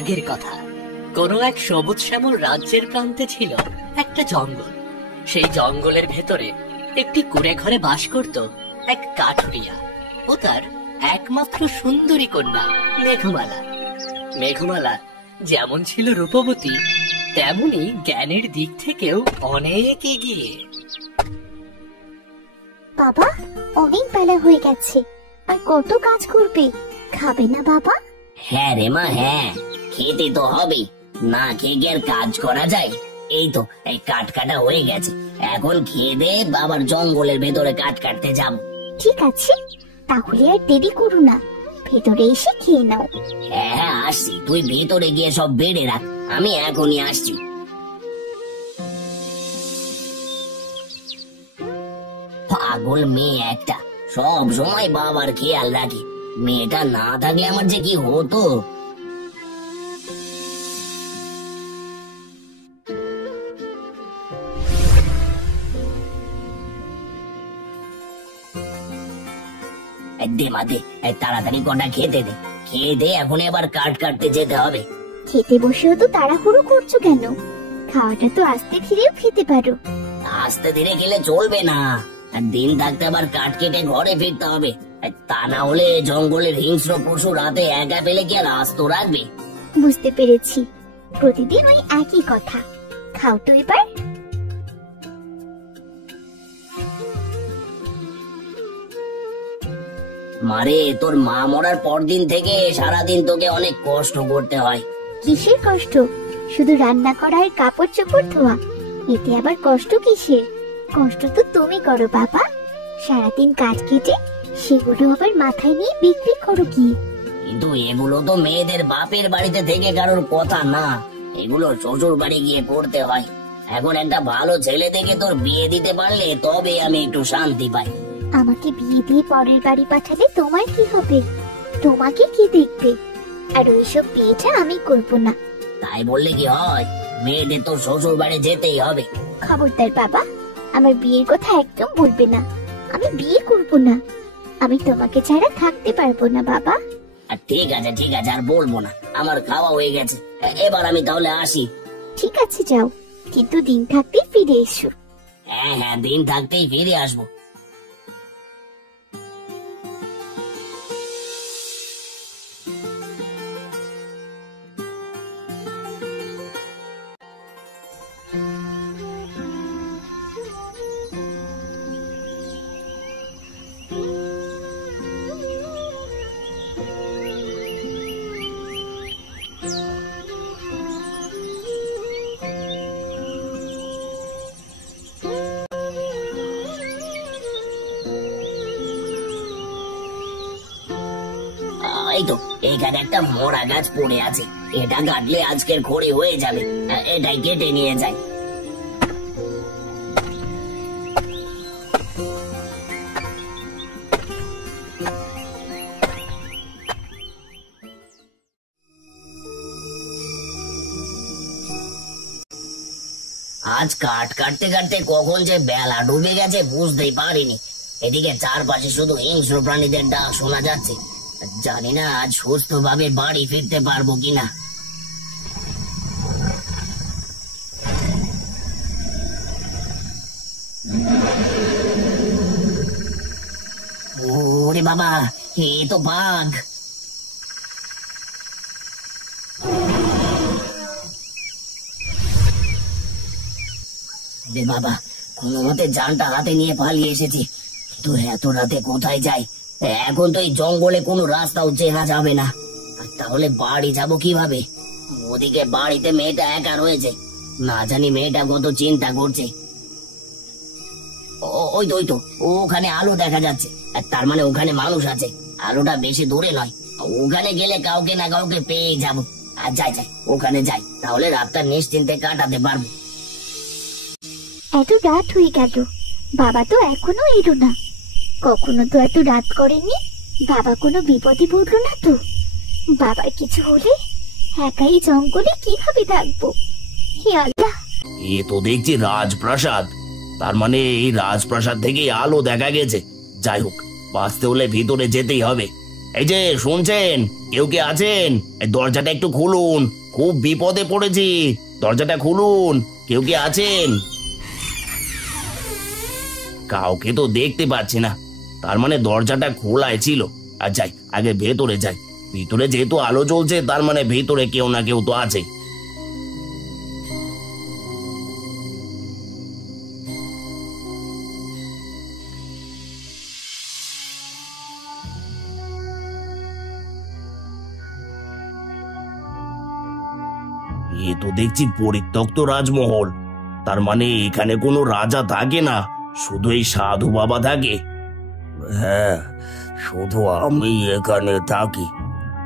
আগের কথা, কোন এক সবুজ শ্যামল রাজ্যের প্রান্তে ছিল একটা জঙ্গল। সেই জঙ্গলের ভেতরে একটি কুঁড়ে ঘরে বাস করত এক কাঠুরিয়া ও তার একমাত্র সুন্দরী কন্যা মেঘমালা। মেঘমালা যেমন ছিল রূপবতী, তেমনি জ্ঞানের দিক থেকেও অনেক এগিয়ে। বাবা, অনেক বেলা হয়ে গেছে, আর কত কাজ করবে, খাবে না বাবা? হ্যাঁ রে মা, হ্যাঁ, খেতে তো হবে, না খেয়ে কি আর কাজ করা যায়? এই তো এই কাঠ কাটা হয়ে গেছে, এখন খেয়ে দে, আবার জঙ্গলের ভেতরে কাঠ কাটতে যাব। ঠিক আছে, তাহলে আর দেরি করো না, ভেতরে এসে খেয়ে নাও। হ্যাঁ হ্যাঁ, আসছি, তুই ভেতরে গিয়ে সব বেড়ে রাখ, আমি এখনই আসছি। পাগল মেয়ে একটা, সব সময় বাবার খেয়াল রাখে, মেয়েটা না থাকলে আমার যে কি হতো। দে মা দে, তাড়াতাড়ি কটা খেতে দে, খেয়ে দে, এখন এবার কাঠ কাটতে যেতে হবে। খেতে বসেও তো তাড়াহুড়ো করছো কেন? খাওয়াটা তো আস্তে ধীরেও খেতে পারো। আস্তে ধীরে গেলে চলবে না, দিন থাকতে আবার কাঠ কেটে ঘরে ফিরতে হবে, তা না হলে জঙ্গলের হিংস্র পশু রাতে একা পেলে কি আর আস্ত রাখবে? বুঝতে পেরেছি, প্রতিদিন ওই একই কথা। খাও তো এবার। মারে, তোর মা মরার পর দিন থেকে সারাদিন তোকে অনেক কষ্ট করতে হয়। কিসের কষ্ট? শুধু রান্না করা আর কাপড় চোপড় ধোয়া, এতে আবার কষ্ট কিসের? কষ্ট তো তুমি করো বাবা, সারাদিন কাঠ কেটে সেগুলো আবার মাথায় নিয়ে বিক্রি করো কি? কিন্তু এগুলো তো মেয়েদের বাপের বাড়িতে থেকে কারোর কথা না, এগুলো শ্বশুর বাড়ি গিয়ে করতে হয়। এখন একটা ভালো ছেলে দেখে তোর বিয়ে দিতে পারলে তবে আমি একটু শান্তি পাই। আমাকে বিয়ে দিয়ে পরের বাড়ি পাঠালে তোমার কি হবে? তোমাকে কি দেখবে? আর ওইসব বিয়েটা আমি করব না। তাই বললে কি হয়? মেয়েদের তো শ্বশুর বাড়ি যেতেই হবে। খবরদার বাবা, আমার বিয়ের কথা একদম বলবে না, আমি বিয়ে করব না। আমি তোমাকে ছাড়া থাকতে পারবো না বাবা। ঠিক আছে ঠিক আছে, আর বলবো না, আমার খাওয়া হয়ে গেছে, এবার আমি তাহলে আসি। ঠিক আছে যাও, কিন্তু দিন থাকতেই ফিরে এসো। হ্যাঁ হ্যাঁ, দিন থাকতেই ফিরে আসবো। এই তো এখানে একটা মরা গাছ পড়ে আছে, এটা কাটলে আজকের খড়ি হয়ে যাবে, এটাই কেটে নিয়ে যাই। আজ কাঠ কাটতে কাটতে কখন যে বেলা ডুবে গেছে বুঝতেই পারিনি। এদিকে চারপাশে শুধু হিংস্র প্রাণীদের ডাক শোনা যাচ্ছে, জানি না আজ সুস্থ ভাবে বাড়ি ফিরতে পারবো কিনা। ওরে বাবা, এ তো বাঘ। রে বাবা, কোনো মতে জানটা হাতে নিয়ে পালিয়ে এসেছি, কিন্তু এত রাতে কোথায় যাই? এখন তো এই জঙ্গলে কোনো রাস্তাও চেনা যাবে না, তাহলে বাড়ি যাব কিভাবে? ওদিকে বাড়িতে মেয়েটা একা রয়েছে, না জানি মেয়েটা কত চিন্তা করছে। ওই তো ওই তো, ওখানে আলো দেখা যাচ্ছে, তার মানে ওখানে মানুষ আছে, আলোটা বেশি দূরে নয়, ওখানে গেলে কাউকে না কাউকে পেয়ে যাব। আর যাই যাই, ওখানে যাই, তাহলে রাতটা নিশ্চিন্তে কাটাতে পারবো। এত রাত হয়ে গেল, বাবা তো এখনো এলো না। কখনো তো এত রাত করেনি, বাবা কোনো বিপদে পড়লো না তো? বাবার কিছু হলে একাই জঙ্গলে কিভাবে থাকবো? হে আল্লাহ! এ তো দেখছি রাজপ্রাসাদ, তার মানে এই রাজপ্রাসাদ থেকে আলো দেখা গেছে। যাই হোক, বাঁচতে হলে ভিতরে যেতেই হবে। এই যে শুনছেন, কেউ কি আছেন? এই দরজাটা একটু খুলুন, খুব বিপদে পড়েছি, দরজাটা খুলুন, কেউ কি আছেন? কাউকে তো দেখতে পাচ্ছি না, তার মানে দরজাটা খোলাই ছিল। আর যাই, আগে ভেতরে যাই, ভিতরে যেহেতু আলো জ্বলছে তার মানে ভেতরে কেউ না কেউ তো আছে। এ তো দেখছি পরিত্যক্ত রাজমহল, তার মানে এখানে কোনো রাজা থাকে না, শুধু এই সাধু বাবা থাকে। হ্যাঁ, শুধু আমি এখানে থাকি,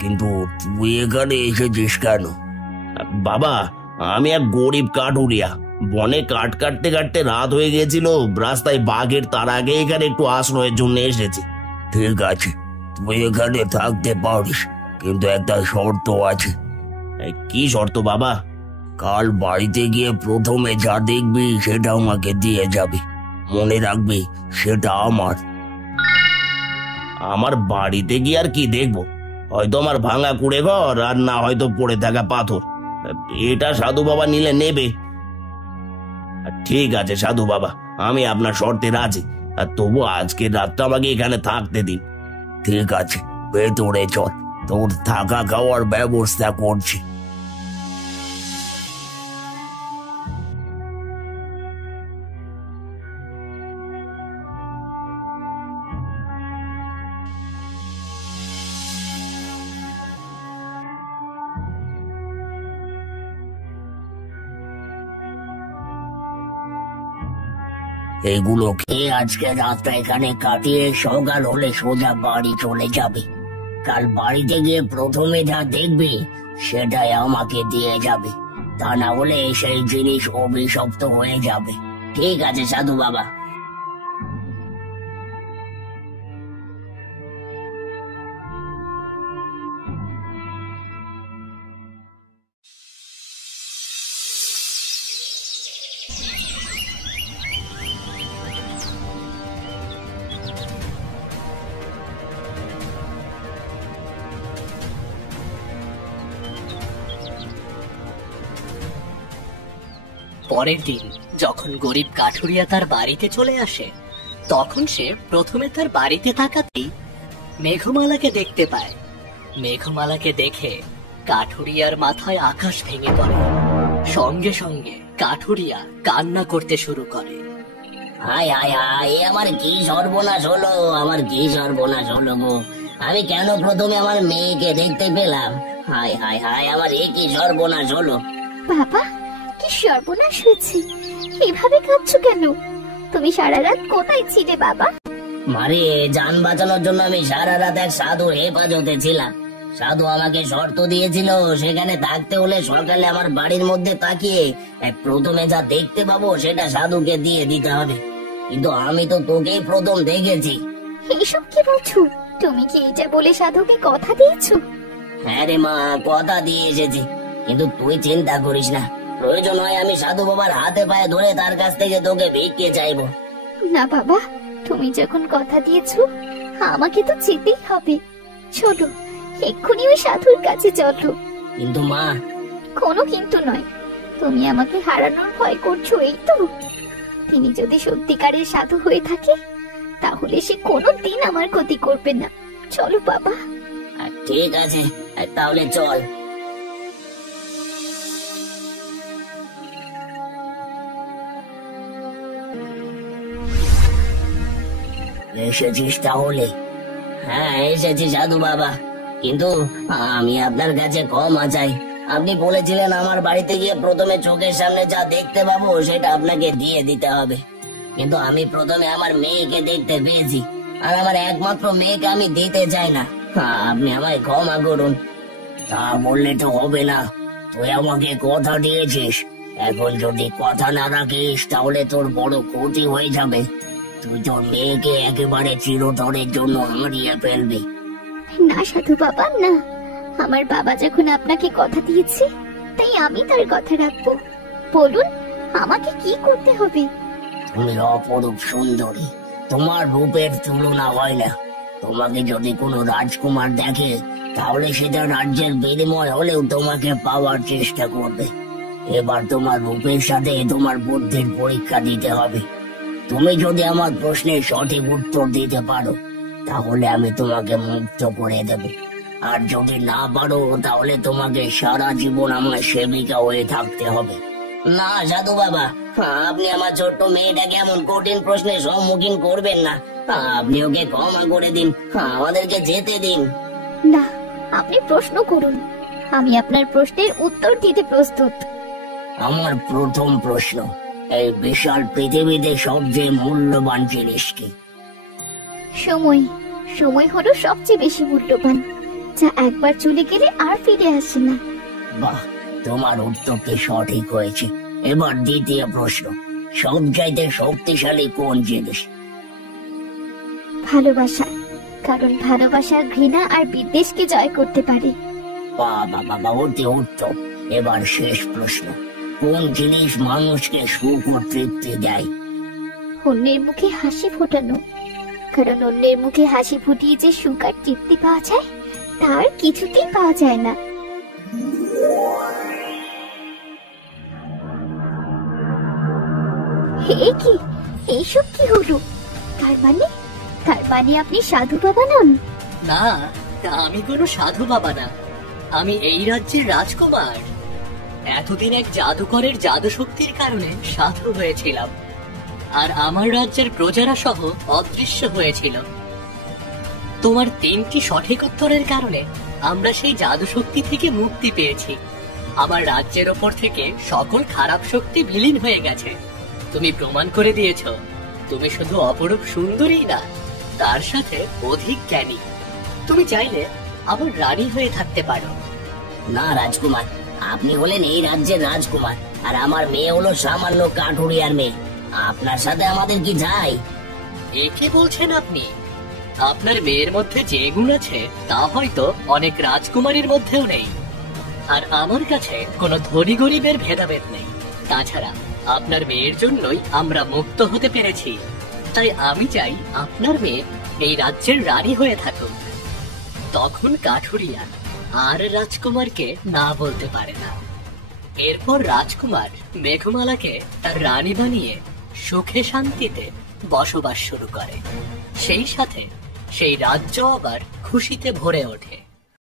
কিন্তু তুই এখানে এসেছিস কেন? বাবা, আমি এক গরিব কাঠুরিয়া, বনে কাঠ কাটতে কাটতে রাত হয়ে গেছিল, রাস্তায় বাঘের তার আগে এখানে একটু আশ্রয়ের জন্য এসেছি। ঠিক আছে, তুই এখানে থাকতে পারিস, কিন্তু একটা শর্ত আছে। কি শর্ত বাবা? কাল বাড়িতে গিয়ে প্রথমে যা দেখবি সেটা আমাকে দিয়ে যাবি, মনে রাখবি সেটা আমার। আমার বাড়িতে গিয়ে আর কি দেখবো? হয়তো আমার ভাঙা কুড়ে ঘর, আর না হয়তো পড়ে থাকা পাথর। এটা সাধু বাবা নিলে নেবে। ঠিক আছে সাধু বাবা, আমি আপনার শর্তে রাজি, আর তবু আজকের রাতটা আমাকে এখানে থাকতে দিন। ঠিক আছে, ভেতরে চল, তোর থাকা খাওয়ার ব্যবস্থা করছি। এগুলো খেয়ে আজকে রাতটা এখানে কাটিয়ে সকাল হলে সোজা বাড়ি চলে যাবে। কাল বাড়িতে গিয়ে প্রথমে যা দেখবি সেটাই আমাকে দিয়ে যাবে, তা না হলে সেই জিনিস অভিশপ্ত হয়ে যাবে। ঠিক আছে সাধু বাবা। পরের দিন যখন গরিব কাঠুরিয়া তার বাড়িতে চলে আসে, তখন সে প্রথমে তার বাড়িতে তাকাতেই মেঘমালাকে দেখতে পায়। মেঘমালাকে দেখে কাঠুরিয়ার মাথায় আকাশ ভেঙে পড়ে। সঙ্গে সঙ্গে কাঠুরিয়া কান্না করতে শুরু করে। হায় হায় হায়, আমার কি সর্বনাশ হলো, আমার কি সর্বনাশ হলো গো! আমি কেন প্রথমে আমার মেয়েকে দেখতে পেলাম? হায় হায় হায়, আমার এ কি সর্বনাশ হলো! বাবা, কি সর্বনাশ হয়েছে? এভাবে কাঁদছো কেন? তুমি সারা রাত কোথায় ছিলে বাবা? মারে, জান বাঁচানোর জন্য আমি সারা রাত এক সাধুর হেফাজতে ছিলাম। সাধু আমাকে শর্ত দিয়েছিল, সেখানে থাকতে হলে সকালে আমার বাড়ির মধ্যে তাকিয়ে প্রথমে যা দেখতে পাবো সেটা সাধুকে দিয়ে দিতে হবে। কিন্তু আমি তো তোকেই প্রথম দেখেছি। এইসব কি বলছো? তুমি কি এটা বলে সাধুকে কথা দিয়েছো? হ্যাঁ রে মা, কথা দিয়ে এসেছি, কিন্তু তুই চিন্তা করিস না, প্রয়োজন হয় আমি সাধু বাবার হাতে পায়ে ধরে তার কাছ থেকে তোকে ভিক্ষে চাইবো। না বাবা, তুমি যখন কথা দিয়েছো আমাকে তো যেতেই হবে। চলো, এক্ষুনি ওই সাধুর কাছে চলো। কিন্তু মা। কোনো কিন্তু নয়, তুমি আমাকে হারানোর ভয় করছো, এই তো। তিনি যদি সত্যিকারের সাধু হয়ে থাকে তাহলে সে কোনোদিন আমার ক্ষতি করবে না। চলো বাবা। ঠিক আছে, তাহলে চল। এসেছিস তাহলে? হ্যাঁ এসেছি সাধু বাবা, কিন্তু আমি আপনার কাছে ক্ষমা চাই। আপনি বলেছিলেন আমার বাড়িতে গিয়ে প্রথমে চোখের সামনে যা দেখতে পাবো সেটা আপনাকে দিয়ে দিতে হবে, কিন্তু আমি প্রথমে আমার মেয়েকে দেখতে পেয়েছি, আর আমার একমাত্র মেয়েকে আমি দিতে চাই না। আপনি আমায় ক্ষমা করুন। তা বললে তো হবে না, তুই আমাকে কথা দিয়েছিস, এখন যদি কথা না রাখিস তাহলে তোর বড় ক্ষতি হয়ে যাবে। তুই তোর মেয়েকে একেবারে চিরতরের জন্য হারিয়ে ফেলবি। না সাধু বাবা, না। আমার বাবা যখন আপনাকে কথা দিয়েছে তাই আমি তার কথা রাখবো। বলুন, আমাকে কি করতে হবে? তুমি অপরূপ সুন্দরী, তোমার রূপের তুলনা হয় না। তোমাকে যদি কোনো রাজকুমার দেখে তাহলে সেটা রাজ্যের বিনিময় হলেও তোমাকে পাওয়ার চেষ্টা করবে। এবার তোমার রূপের সাথে তোমার বুদ্ধির পরীক্ষা দিতে হবে। তুমি যদি আমার প্রশ্নের সঠিক উত্তর দিতে পারো তাহলে আমি তোমাকে মুক্ত করে দেব, আর যদি না পারো তাহলে তোমাকে সারা জীবন আমার সেবিকা হয়ে থাকতে হবে। না সাধু বাবা, আপনি আমার ছোট্ট মেয়েটাকে এমন কঠিন প্রশ্নের সম্মুখীন করবেন না। আপনি ওকে ক্ষমা করে দিন, আমাদেরকে যেতে দিন। না, আপনি প্রশ্ন করুন, আমি আপনার প্রশ্নের উত্তর দিতে প্রস্তুত। আমার প্রথম প্রশ্ন, এই বিশাল পৃথিবীতে সবচেয়ে মূল্যবান জিনিস কি? সময়। সময় হলো সবচেয়ে বেশি মূল্যবান, যা একবার চলে গেলে আর ফিরে আসে না। বাহ, তোমার উত্তরটি সঠিক হয়েছে। এবার দ্বিতীয় প্রশ্ন, সবচাইতে শক্তিশালী কোন জিনিস? ভালোবাসা, কারণ ভালোবাসা ঘৃণা আর বিদ্বেষকে জয় করতে পারে। বাবা বাবা, অতি উত্তম। এবার শেষ প্রশ্ন, কোন জিনিস মানুষকে সুখ ও তৃপ্তি দেয়? অন্যের মুখে হাসি ফোটানো, কারণ অন্যের মুখে হাসি ফুটিয়ে যে সুখ আর তৃপ্তি পাওয়া যায় তার কিছুতেই পাওয়া যায় না। হে কি, এইসব কি হলো? তার মানে আপনি সাধু বাবা নন? না, আমি কোনো সাধু বাবা না, আমি এই রাজ্যের রাজকুমার। এতদিন এক জাদুকরের জাদু শক্তির কারণে সাধু হয়েছিলাম, আর আমার রাজ্যের প্রজারা সহ অদৃশ্য হয়েছিল। তোমার 3টি সঠিক উত্তরের কারণে আমরা সেই জাদু শক্তি থেকে মুক্তি পেয়েছি। আমার রাজ্যের ওপর থেকে সকল খারাপ শক্তি বিলীন হয়ে গেছে। তুমি প্রমাণ করে দিয়েছো তুমি শুধু অপরূপ সুন্দরী না, তার সাথে অধিক জ্ঞানী। তুমি চাইলে আমার রানী হয়ে থাকতে পারো। না রাজকুমার, আপনি হলেন এই রাজ্যের রাজকুমার, আর আমার মেয়ে হলো সামান্য কাঠুরিয়ার মেয়ে। আপনার সাথে আমাদের কি যায়? একে বলছেন আপনি? আপনার মেয়ের মধ্যে যে গুণ আছে তা হয়তো অনেক রাজকুমারীর মধ্যেও নেই। আর আমার কাছে কোনো ধনী গরিবের ভেদাভেদ নেই। তাছাড়া আপনার মেয়ের জন্যই আমরা মুক্ত হতে পেরেছি। তাই আমি চাই আপনার মেয়ে এই রাজ্যের রানী হয়ে থাকুক। তখন কাঠুরিয়া আর রাজকুমারকে না বলতে পারে না। এরপর রাজকুমার মেঘমালাকে তার রানী বানিয়ে সুখে শান্তিতে বসবাস শুরু করে। সেই সাথে সেই রাজ্য আবার খুশিতে ভরে ওঠে।